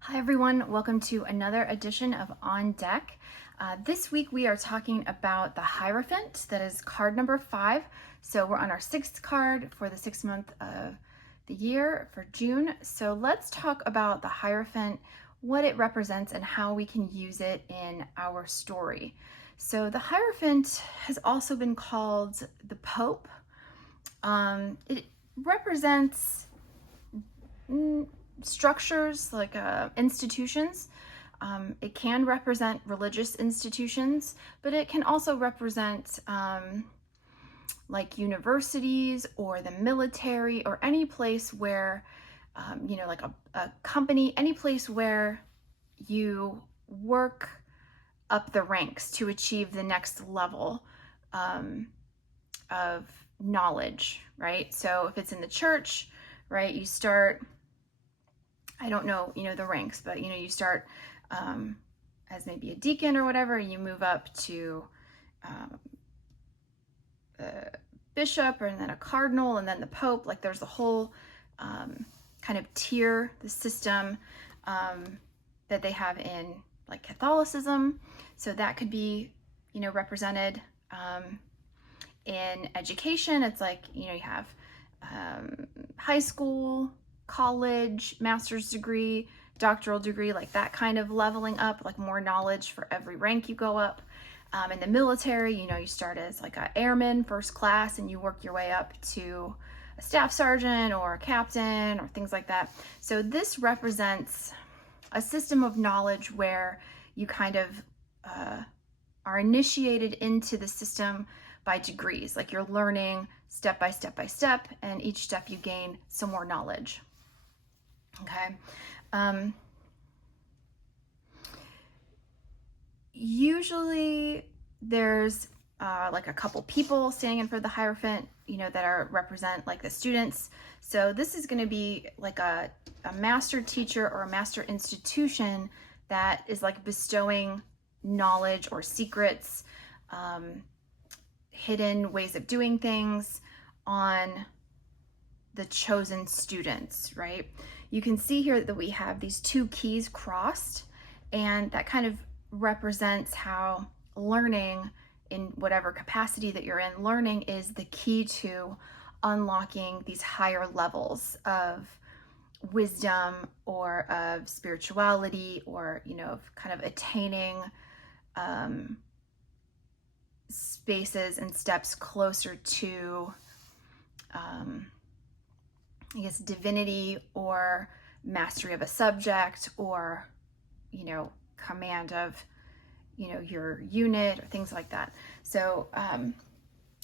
Hi everyone, welcome to another edition of On Deck. This week we are talking about the Hierophant, that is card number 5. So we're on our 6th card for the 6th month of the year for June. So let's talk about the Hierophant, what it represents and how we can use it in our story. So the Hierophant has also been called the Pope. It represents structures like institutions. It can represent religious institutions, but it can also represent like universities or the military or any place where, like a company, any place where you work up the ranks to achieve the next level of knowledge, right? So if it's in the church, right, you start, I don't know, the ranks, but, you start as maybe a deacon or whatever, and you move up to a bishop, and then a cardinal, and then the Pope. Like there's a whole kind of tier, the system that they have in like Catholicism. So that could be, represented in education. It's like, you have high school, college, master's degree, doctoral degree, like that kind of leveling up, like more knowledge for every rank you go up. In the military, you start as like an airman, first class, and you work your way up to a staff sergeant or a captain or things like that. So this represents a system of knowledge where you kind of are initiated into the system by degrees, like you're learning step by step by step, and each step you gain some more knowledge. Okay. Usually there's like a couple people standing in for the Hierophant, that are represent like the students. So this is going to be like a master teacher or a master institution that is like bestowing knowledge or secrets, hidden ways of doing things on the chosen students, right? You can see here that we have these two keys crossed, and that kind of represents how learning, in whatever capacity that you're in, learning is the key to unlocking these higher levels of wisdom or of spirituality, or, of kind of attaining spaces and steps closer to I guess divinity, or mastery of a subject, or command of your unit, or things like that. So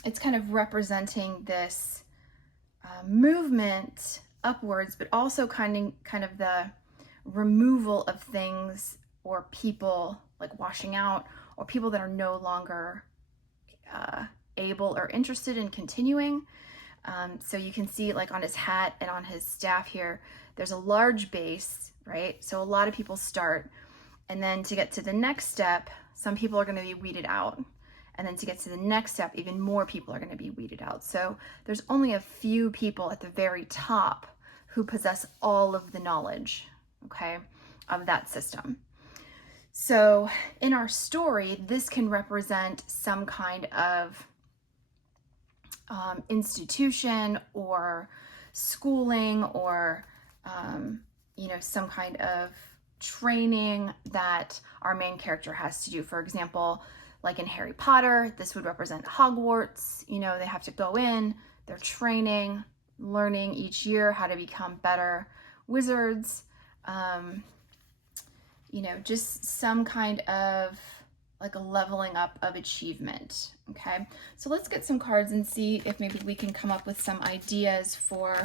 it's kind of representing this movement upwards, but also kind of the removal of things or people, like washing out, or people that are no longer able or interested in continuing. So you can see like on his hat and on his staff here, there's a large base, right? So a lot of people start, and then to get to the next step, some people are going to be weeded out. And then to get to the next step, even more people are going to be weeded out. So there's only a few people at the very top who possess all of the knowledge, okay, of that system. So in our story, this can represent some kind of institution or schooling, or some kind of training that our main character has to do. For example, like in Harry Potter, this would represent Hogwarts. They have to go in, they're training, learning each year how to become better wizards. Just some kind of like a leveling up of achievement. Okay, so let's get some cards and see if maybe we can come up with some ideas for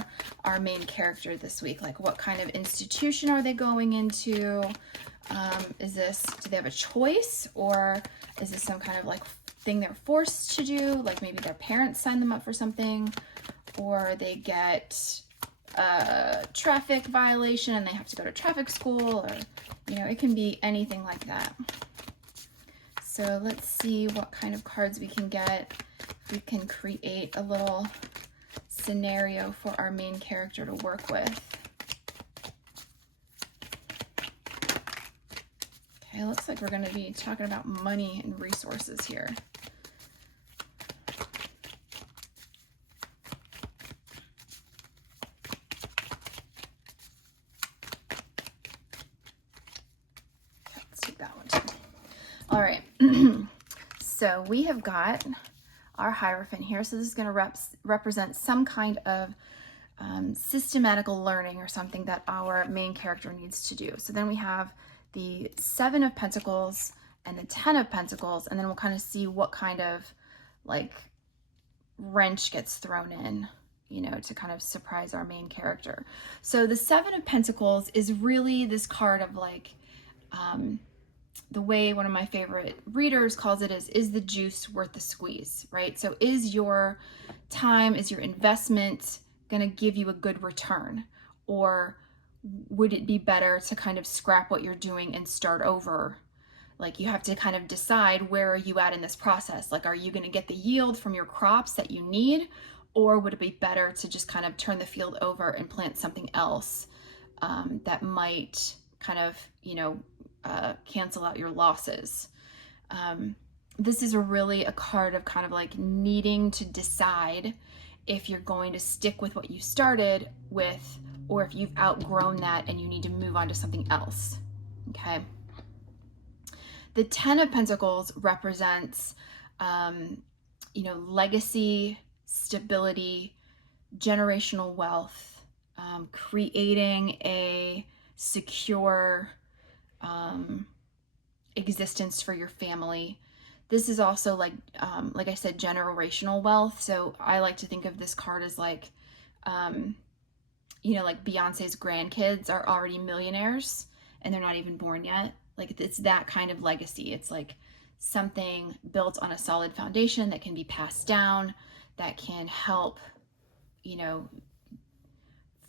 our main character this week. Like, what kind of institution are they going into? Do they have a choice, or is this some kind of like thing they're forced to do? Like maybe their parents sign them up for something, or they get a traffic violation and they have to go to traffic school, or, it can be anything like that. So let's see what kind of cards we can get. We can create a little scenario for our main character to work with. looks like we're going to be talking about money and resources here. Okay, let's take that one too. All right. So we have got our Hierophant here. So this is going to represent some kind of systematical learning or something that our main character needs to do. So then we have the 7 of Pentacles and the 10 of Pentacles, and then we'll kind of see what kind of like wrench gets thrown in, you know, to kind of surprise our main character. So the 7 of Pentacles is really this card of like, the way one of my favorite readers calls it is the juice worth the squeeze, right? So is your time, is your investment going to give you a good return? Or would it be better to kind of scrap what you're doing and start over? Like, you have to kind of decide, where are you at in this process? Like, are you going to get the yield from your crops that you need? Or would it be better to just kind of turn the field over and plant something else that might kind of, you know, cancel out your losses? This is really a card of kind of like needing to decide if you're going to stick with what you started with, or if you've outgrown that and you need to move on to something else. Okay. The 10 of Pentacles represents, you know, legacy, stability, generational wealth, creating a secure existence for your family. This is also like I said, generational wealth. So I like to think of this card as like, you know, like Beyonce's grandkids are already millionaires and they're not even born yet. Like, it's that kind of legacy. It's like something built on a solid foundation that can be passed down, that can help, you know,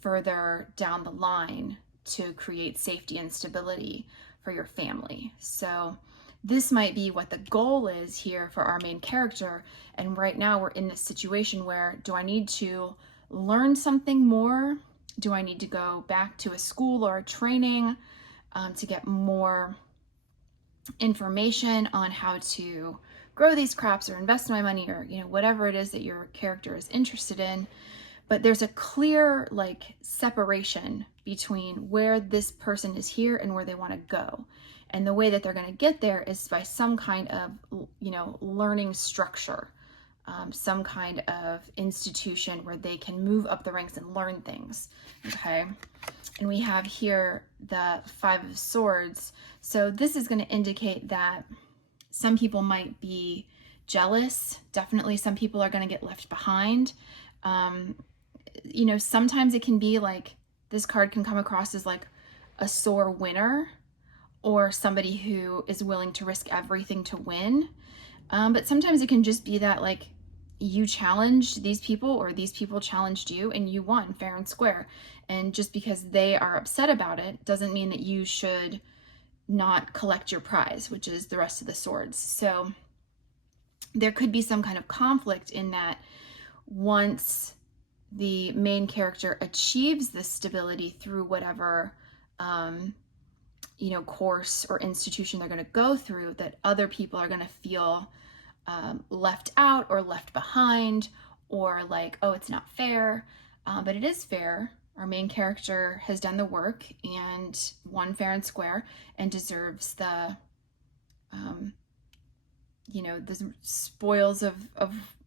further down the line to create safety and stability for your family. So this might be what the goal is here for our main character. And right now we're in this situation where, do I need to learn something more? Do I need to go back to a school or a training to get more information on how to grow these crops or invest my money, or, you know, whatever it is that your character is interested in? But there's a clear like separation between where this person is here and where they want to go. And the way that they're going to get there is by some kind of, you know, learning structure, some kind of institution where they can move up the ranks and learn things. Okay. And we have here the 5 of Swords. So this is going to indicate that some people might be jealous. Definitely some people are going to get left behind. You know, sometimes it can be like, this card can come across as like a sore winner, or somebody who is willing to risk everything to win. But sometimes it can just be that like you challenged these people, or these people challenged you, and you won fair and square. And just because they are upset about it doesn't mean that you should not collect your prize, which is the rest of the swords. So there could be some kind of conflict in that once the main character achieves this stability through whatever you know, course or institution they're going to go through, that other people are going to feel left out or left behind, or like, oh, it's not fair. But it is fair. Our main character has done the work and won fair and square, and deserves the you know, the spoils of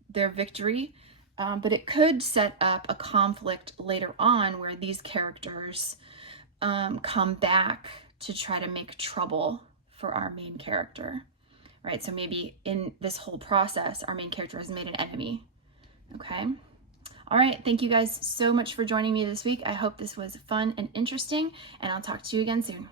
their victory. But it could set up a conflict later on where these characters come back to try to make trouble for our main character, right? So maybe in this whole process, our main character has made an enemy. Okay. All right. Thank you guys so much for joining me this week. I hope this was fun and interesting, and I'll talk to you again soon.